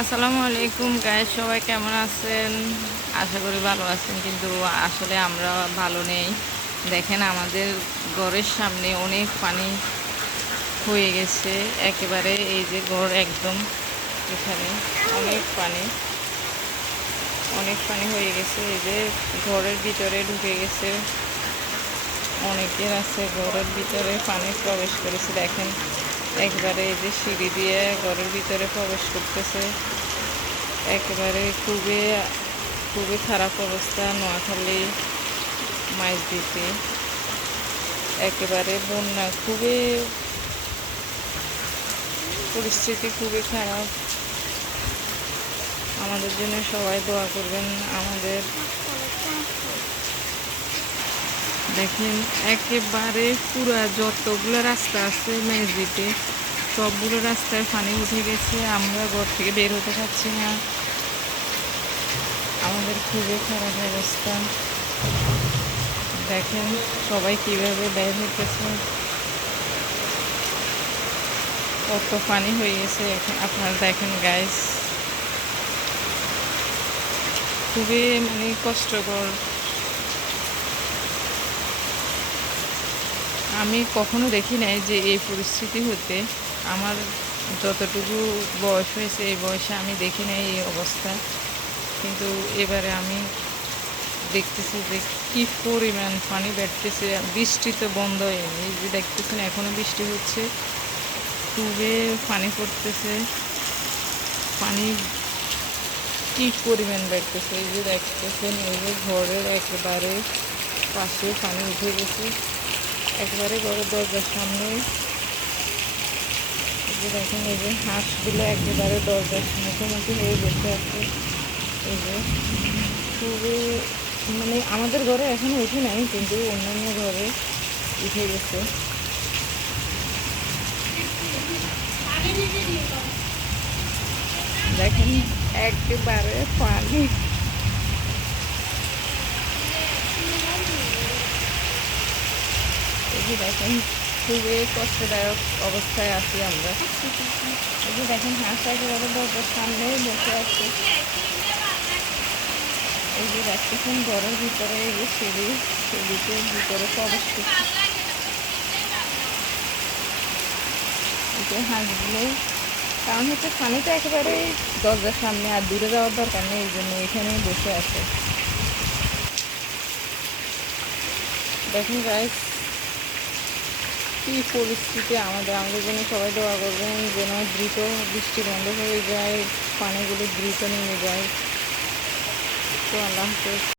আসসালামু আলাইকুম গাইস, সবাই কেমন আছেন? আশা করি ভালো আছেন, কিন্তু আসলে আমরা ভালো নেই। দেখেন, আমাদের ঘরের সামনে অনেক পানি হয়ে গেছে। একেবারে এই যে ঘর একদম এখানে অনেক পানি, অনেক পানি হয়ে গেছে। এই যে ঘরের ভিতরে ঢুকে গেছে, অনেকের আছে ঘরের ভিতরে পানি প্রবেশ করেছে। দেখেন একবারে এই যে সিঁড়ি দিয়ে ঘরের ভিতরে প্রবেশ করতেছে। একেবারে খুবই খুবই খারাপ অবস্থা নোয়াখালী মাইজদিতে। একেবারে বন্যা, খুবই পরিস্থিতি খুবই খারাপ। আমাদের জন্য সবাই দোয়া করবেন। আমাদের দেখেন একেবারে পুরা যতগুলো রাস্তা আছে মেজদিতে, সবগুলো রাস্তায় পানি উঠে গেছে। আমরা ঘর থেকে বের হতে পারছি না। আমাদের খুবই খারাপ অবস্থা। দেখেন সবাই কিভাবে বের হইতেছে, কত পানি হয়ে গেছে। এখন আপনারা দেখেন গাইস, খুবই কষ্টকর। আমি কখনো দেখি নাই যে এই পরিস্থিতি হতে। আমার যতটুকু বয়স হয়েছে, এই বয়সে আমি দেখি নাই এই অবস্থা। কিন্তু এবারে আমি দেখতেছি যে কি পরিমাণ পানি বাড়তেছে। বৃষ্টি তো বন্ধ হয়নি, এই যে দেখতেছেন এখনো বৃষ্টি হচ্ছে, খুবই পানি পড়তেছে। পানি কি পরিমাণ বাড়তেছে, এই যে দেখতেছেন এই যে ঘরের একেবারে পাশে পানি উঠে গেছে, একেবারে ঘরের দরজার সামনে। এই যে দেখেন এই যে হাঁসগুলো একেবারে দরজার মুখোমুখি হয়ে বসে আছে। এই যে খুবই আমাদের ঘরে এখনো উঠে নাই, কিন্তু অন্যান্য ঘরে উঠে গেছে। দেখেন একেবারে পানি, এই যে দেখেন খুবই কষ্টদায়ক অবস্থায় আছি আমরা। এই যে দেখেন হাঁস একেবারে দরজার সামনে বসে আছে। এই যে দেখতেছেন ঘরের ভিতরে এই যে সিঁড়িতে ভিতরে প্রবেশ করছে। এই যে হাঁসগুলো, কারণ হচ্ছে পানিটা একেবারে দরজার সামনে, আর দূরে যাওয়ার দরকার নেই, এই জন্য এখানেই বসে আছে। দেখুন গাইস কি পরিস্থিতি। আমাদের জন্য সবাই দোয়া করবেন যেন দ্রুত বৃষ্টি বন্ধ হয়ে যায়, পানিগুলো দ্রুত নেমে যায়। তো আল্লাহ হাফেজ।